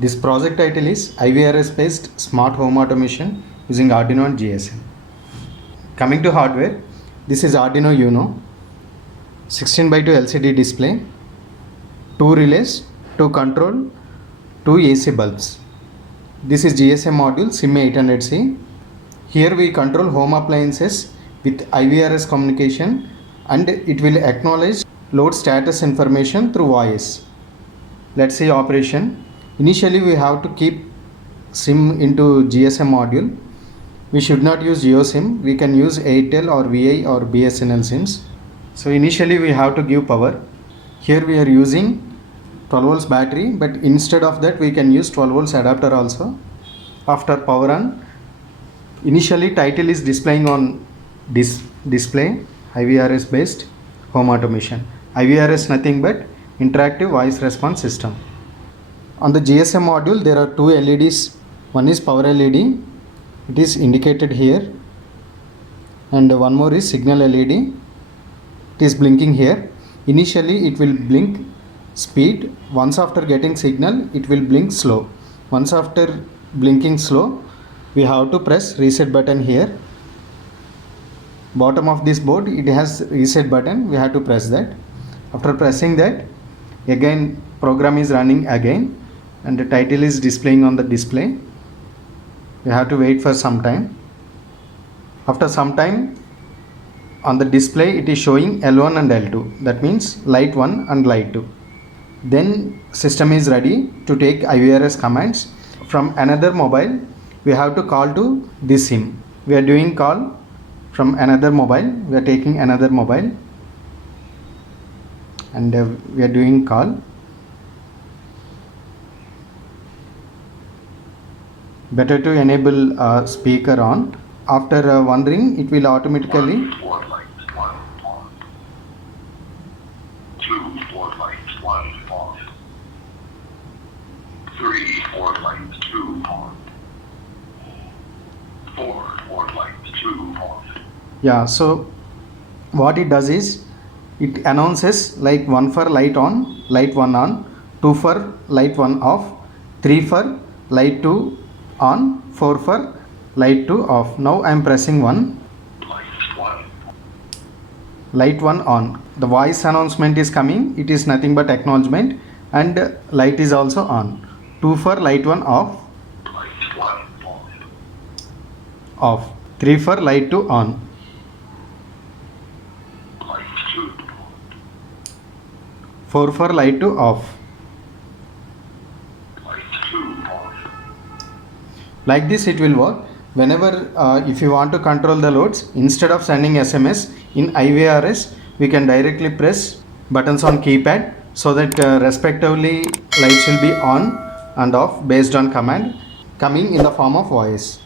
This project title is IVRS based smart home automation using Arduino and GSM. Coming to hardware, this is Arduino Uno, 16:2 LCD display, 2 relays, 2 control, 2 AC bulbs. This is GSM module SIM800C. Here we control home appliances with IVRS communication, and it will acknowledge load status information through voice. Let's see operation. Initially we have to keep SIM into GSM module. We should not use Jio SIM. We can use Airtel or VI or BSNL SIMs. So initially we have to give power. Here we are using 12 volts battery, but instead of that we can use 12 volts adapter also. After power on, initially title is displaying on this display IVRS based home automation. IVRS nothing but interactive voice response system. On the GSM module there are 2 LEDs. One is power LED, it is indicated here, and one more is signal LED. It is blinking here. Initially it will blink speed. Once after getting signal it will blink slow. Once after blinking slow, we have to press reset button here. Bottom of this board it has reset button, we have to press that. After pressing that, again program is running again and the title is displaying on the display. We have to wait for some time. After some time, on the display it is showing L1 and L2, that means light 1 and light 2. Then system is ready to take IVRS commands from another mobile. We have to call to this SIM. We are doing call from another mobile. We are taking another mobile and we are doing call. Better to enable speaker on. After one ring it will automatically Yeah, so what it does is it announces like 1 for light on, light 1 on, 2 for light 1 off, 3 for light 2 on, 4 for light 2 off. Now I am pressing 1, light 1 on. The voice announcement is coming, it is nothing but acknowledgement, and light is also on. 2 for light 1 off, off. 3 for light 2 on, 4 for light 2 off. Like this it will work. Whenever if you want to control the loads, instead of sending SMS in IVRS, we can directly press buttons on keypad so that respectively lights will be on and off based on command coming in the form of voice.